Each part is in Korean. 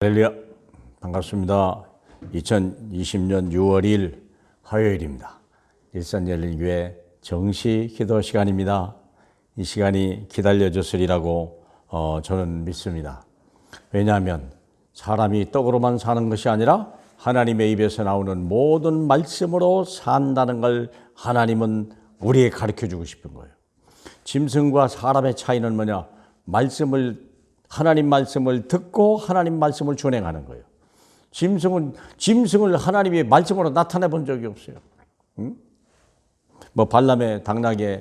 할렐루야, 반갑습니다. 2020년 6월 2일 화요일입니다. 일산열린교회 정시 기도 시간입니다. 이 시간이 기다려졌으리라고 저는 믿습니다. 왜냐하면 사람이 떡으로만 사는 것이 아니라 하나님의 입에서 나오는 모든 말씀으로 산다는 걸 하나님은 우리에게 가르쳐주고 싶은 거예요. 짐승과 사람의 차이는 뭐냐? 하나님 말씀을 듣고 하나님 말씀을 준행하는 거예요. 짐승을 하나님의 말씀으로 나타내 본 적이 없어요. 뭐 발람의 당나귀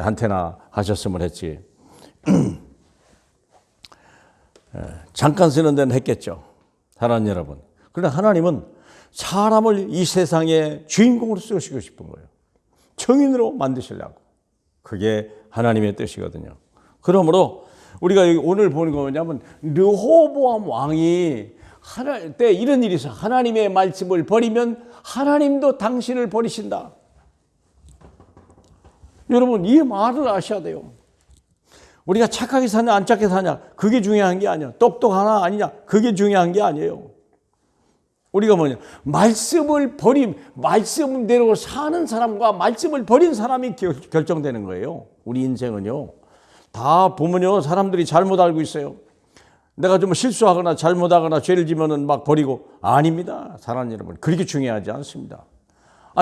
한테나 하셨으면 했지. 잠깐 쓰는 데는 했겠죠. 사랑하는 여러분. 그러나 하나님은 사람을 이 세상의 주인공으로 쓰시고 싶은 거예요. 정인으로 만드시려고. 그게 하나님의 뜻이거든요. 그러므로 우리가 오늘 보는 거 뭐냐면 르호보암 왕이 때 이런 일이 있어. 하나님의 말씀을 버리면 하나님도 당신을 버리신다. 여러분 이 말을 아셔야 돼요. 우리가 착하게 사냐 안 착하게 사냐 그게 중요한 게 아니야. 똑똑하나 아니냐 그게 중요한 게 아니에요. 우리가 뭐냐 말씀대로 사는 사람과 말씀을 버린 사람이 결정되는 거예요. 우리 인생은요. 다 보면요 사람들이 잘못 알고 있어요. 내가 좀 실수하거나 잘못하거나 죄를 지면은 막 버리고 아닙니다. 사랑하는 여러분 그렇게 중요하지 않습니다.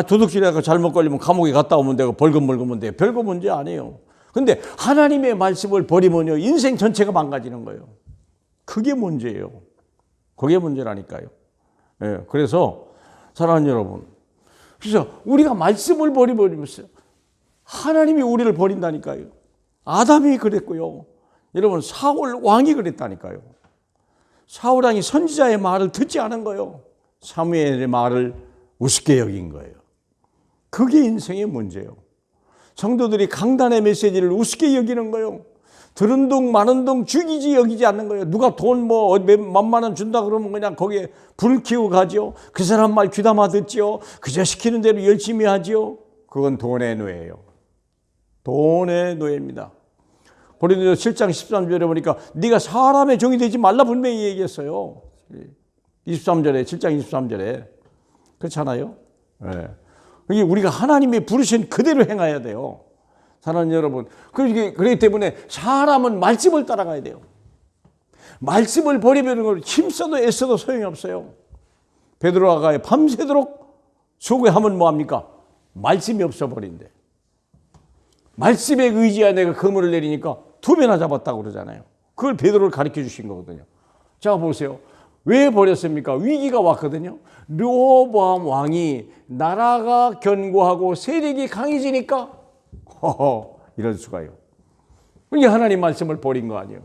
도둑질해서 잘못 걸리면 감옥에 갔다 오면 되고 벌금 물으면 돼요. 별거 문제 아니에요. 근데 하나님의 말씀을 버리면요 인생 전체가 망가지는 거예요. 그게 문제예요. 그게 문제라니까요. 예, 그래서 사랑하는 여러분 그래서 우리가 말씀을 버리면서 하나님이 우리를 버린다니까요. 아담이 그랬고요. 여러분 사울 왕이 그랬다니까요. 사울 왕이 선지자의 말을 듣지 않은 거예요. 사무엘의 말을 우습게 여긴 거예요. 그게 인생의 문제예요. 성도들이 강단의 메시지를 우습게 여기는 거예요. 들은 동 많은 동 죽이지 여기지 않는 거예요. 누가 돈 몇만 원 준다 그러면 그냥 거기에 불 켜고 가죠. 그 사람 말 귀담아 듣죠. 그저 시키는 대로 열심히 하죠. 그건 돈의 노예예요. 돈의 노예입니다. 고린도서 7장 13절에 보니까 네가 사람의 종이 되지 말라 분명히 얘기했어요. 23절에 7장 23절에 그렇잖아요. 네. 우리가 하나님이 부르신 그대로 행해야 돼요. 사랑하는 여러분 그렇기 때문에 사람은 말씀을 따라가야 돼요. 말씀을 버리면 힘써도 애써도 소용이 없어요. 베드로가 밤새도록 수고하면 뭐합니까? 말씀이 없어버린대. 말씀에 의지하여 내가 그물을 내리니까 2배나 잡았다고 그러잖아요. 그걸 베드로를 가르쳐 주신 거거든요. 자 보세요. 왜 버렸습니까? 위기가 왔거든요. 르호보암 왕이 나라가 견고하고 세력이 강해지니까 이럴 수가요. 이게 하나님 말씀을 버린 거 아니에요.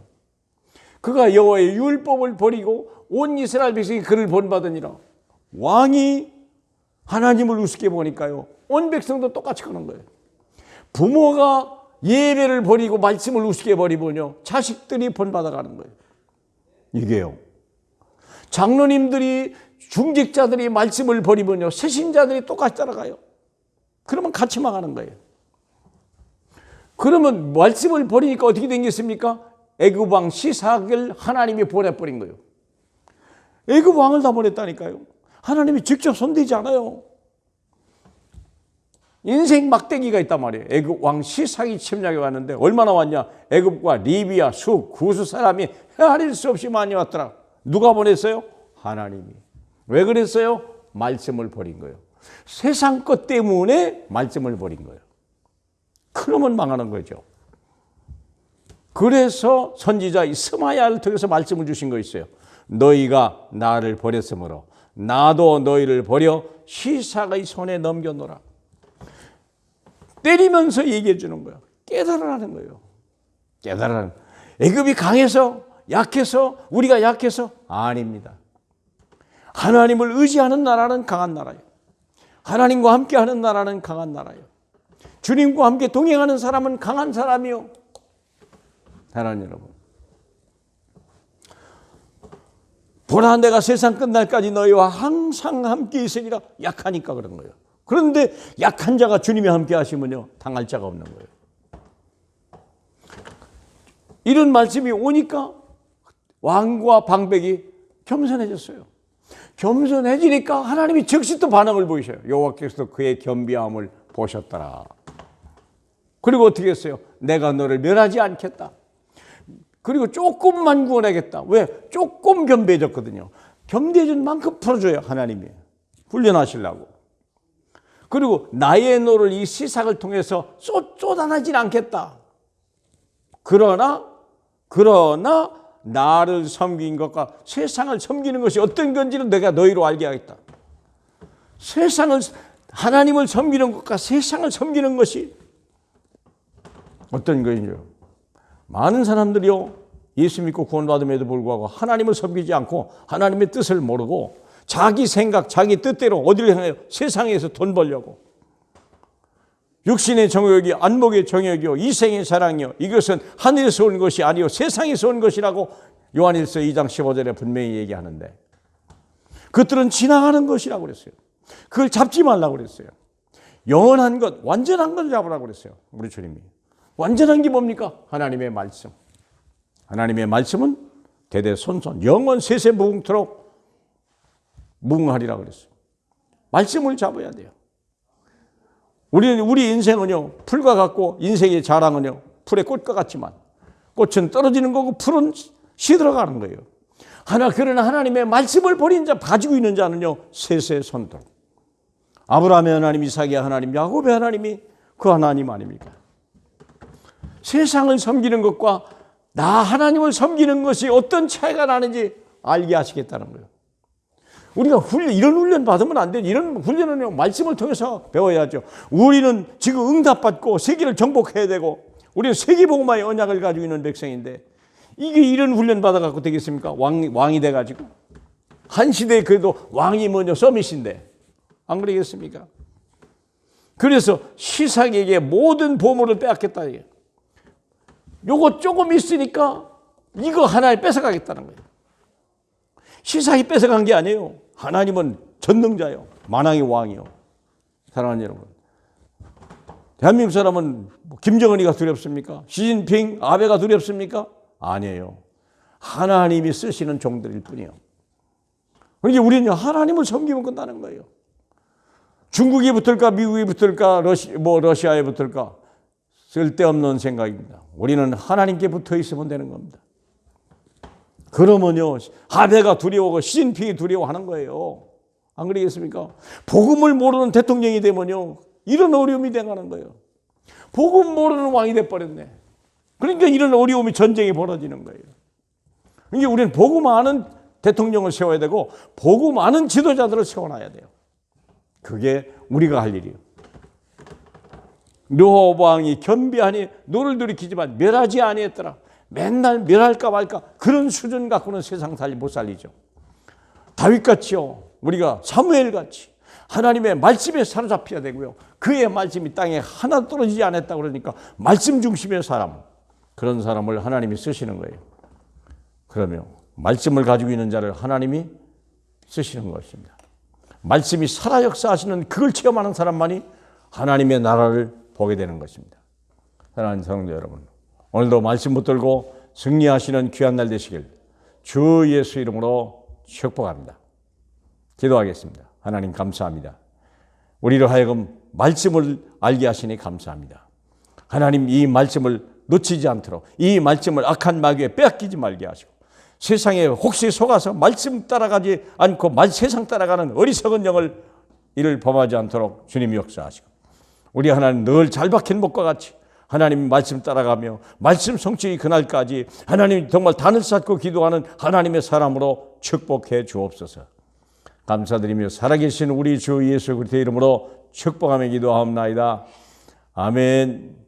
그가 여호와의 율법을 버리고 온 이스라엘 백성이 그를 본받으니라. 왕이 하나님을 우습게 보니까요. 온 백성도 똑같이 그런 거예요. 부모가 예배를 버리고 말씀을 우습게 버리면요 자식들이 본받아가는 거예요. 이게요. 장로님들이 중직자들이 말씀을 버리면요 새신자들이 똑같이 따라가요. 그러면 같이 망하는 거예요. 그러면 말씀을 버리니까 어떻게 된겠습니까? 애굽 왕 시삭을 하나님이 보내버린 거예요. 애굽 왕을 다 보냈다니까요. 하나님이 직접 손대지 않아요. 인생 막대기가 있단 말이에요. 애굽 왕 시삭이 침략해 왔는데 얼마나 왔냐? 애굽과 리비아, 숲, 구스 사람이 헤아릴 수 없이 많이 왔더라. 누가 보냈어요? 하나님이. 왜 그랬어요? 말씀을 버린 거예요. 세상 것 때문에 말씀을 버린 거예요. 그러면 망하는 거죠. 그래서 선지자 스마야를 통해서 말씀을 주신 거 있어요. 너희가 나를 버렸으므로 나도 너희를 버려 시삭의 손에 넘겨놓으라. 때리면서 얘기해 주는 거예요. 깨달으라는 거예요. 깨달으라는. 애굽이 강해서 약해서 우리가 약해서 아닙니다. 하나님을 의지하는 나라는 강한 나라예요. 하나님과 함께하는 나라는 강한 나라예요. 주님과 함께 동행하는 사람은 강한 사람이요. 사랑하는 여러분. 보라 내가 세상 끝날까지 너희와 항상 함께 있으리라. 약하니까 그런 거예요. 그런데 약한 자가 주님이 함께 하시면요 당할 자가 없는 거예요. 이런 말씀이 오니까 왕과 방백이 겸손해졌어요. 겸손해지니까 하나님이 즉시 또 반응을 보이셔요. 여호와께서도 그의 겸비함을 보셨더라. 그리고 어떻게 했어요? 내가 너를 멸하지 않겠다. 그리고 조금만 구원하겠다. 왜? 조금 겸비해졌거든요. 겸비해진 만큼 풀어줘요, 하나님이. 훈련하시려고. 그리고 나의 노를 이 세상을 통해서 쏟아내진 않겠다. 그러나 나를 섬긴 것과 세상을 섬기는 것이 어떤 건지는 내가 너희로 알게 하겠다. 하나님을 섬기는 것과 세상을 섬기는 것이 어떤 것이죠? 많은 사람들이요, 예수 믿고 구원받음에도 불구하고 하나님을 섬기지 않고 하나님의 뜻을 모르고 자기 생각, 자기 뜻대로 어디를 향하여 세상에서 돈 벌려고. 육신의 정욕이 안목의 정욕이요 이생의 사랑이요 이것은 하늘에서 온 것이 아니요 세상에서 온 것이라고 요한일서 2장 15절에 분명히 얘기하는데, 그것들은 지나가는 것이라고 그랬어요. 그걸 잡지 말라고 그랬어요. 영원한 것, 완전한 걸 잡으라고 그랬어요. 우리 주님이. 완전한 게 뭡니까? 하나님의 말씀. 하나님의 말씀은 대대손손 영원 세세무궁토록 무궁하리라고 그랬어요. 말씀을 잡아야 돼요. 우리 인생은요, 풀과 같고 인생의 자랑은요, 풀의 꽃과 같지만 꽃은 떨어지는 거고 풀은 시들어가는 거예요. 그러나 하나님의 말씀을 버린 자, 가지고 있는 자는요, 세세손토록. 아브라함의 하나님, 이삭의 하나님, 야곱의 하나님이 그 하나님 아닙니까? 세상을 섬기는 것과 나 하나님을 섬기는 것이 어떤 차이가 나는지 알게 하시겠다는 거예요. 우리가 이런 훈련 받으면 안 돼요. 이런 훈련은요, 말씀을 통해서 배워야죠. 우리는 지금 응답받고 세계를 정복해야 되고, 우리는 세계복음화의 언약을 가지고 있는 백성인데, 이게 이런 훈련 받아갖고 되겠습니까? 왕이 돼가지고. 한 시대에 그래도 왕이 먼저 서밋인데, 안 그러겠습니까? 그래서 시삭에게 모든 보물을 빼앗겠다. 요거 조금 있으니까 이거 하나를 뺏어가겠다는 거예요. 시삭이 뺏어간 게 아니에요. 하나님은 전능자요, 만왕의 왕이요. 사랑하는 여러분, 대한민국 사람은 김정은이가 두렵습니까? 시진핑, 아베가 두렵습니까? 아니에요. 하나님이 쓰시는 종들일 뿐이에요. 그러니까 우리는 하나님을 섬기면 끝나는 거예요. 중국이 붙을까, 미국이 붙을까, 러시아에 붙을까, 쓸데없는 생각입니다. 우리는 하나님께 붙어 있으면 되는 겁니다. 그러면요, 아베가 두려워하고 시진핑이 두려워하는 거예요. 안 그러겠습니까? 복음을 모르는 대통령이 되면요, 이런 어려움이 돼가는 거예요. 복음 모르는 왕이 돼버렸네. 그러니까 이런 어려움이, 전쟁이 벌어지는 거예요. 그러니까 우리는 복음 아는 대통령을 세워야 되고 복음 아는 지도자들을 세워놔야 돼요. 그게 우리가 할 일이에요. 르호보암이 겸비하니 노를 들이키지만 멸하지 아니했더라. 맨날 멸할까 말까 그런 수준 갖고는 세상 못 살리죠. 다윗같이요, 우리가 사무엘같이 하나님의 말씀에 사로잡혀야 되고요, 그의 말씀이 땅에 하나 떨어지지 않았다 그러니까 말씀 중심의 사람, 그런 사람을 하나님이 쓰시는 거예요. 그러면 말씀을 가지고 있는 자를 하나님이 쓰시는 것입니다. 말씀이 살아 역사하시는 그걸 체험하는 사람만이 하나님의 나라를 보게 되는 것입니다. 사랑하는 성도 여러분, 오늘도 말씀 붙들고 승리하시는 귀한 날 되시길 주 예수 이름으로 축복합니다. 기도하겠습니다. 하나님 감사합니다. 우리로 하여금 말씀을 알게 하시니 감사합니다. 하나님, 이 말씀을 놓치지 않도록, 이 말씀을 악한 마귀에 빼앗기지 말게 하시고, 세상에 혹시 속아서 말씀 따라가지 않고 세상 따라가는 어리석은 영을 이를 범하지 않도록 주님이 역사하시고, 우리 하나님 늘 잘 박힌 목과 같이 하나님 말씀 따라가며 말씀 성취의 그날까지 하나님 정말 단을 쌓고 기도하는 하나님의 사람으로 축복해 주옵소서. 감사드리며 살아계신 우리 주 예수 그리스도의 이름으로 축복하며 기도하옵나이다. 아멘.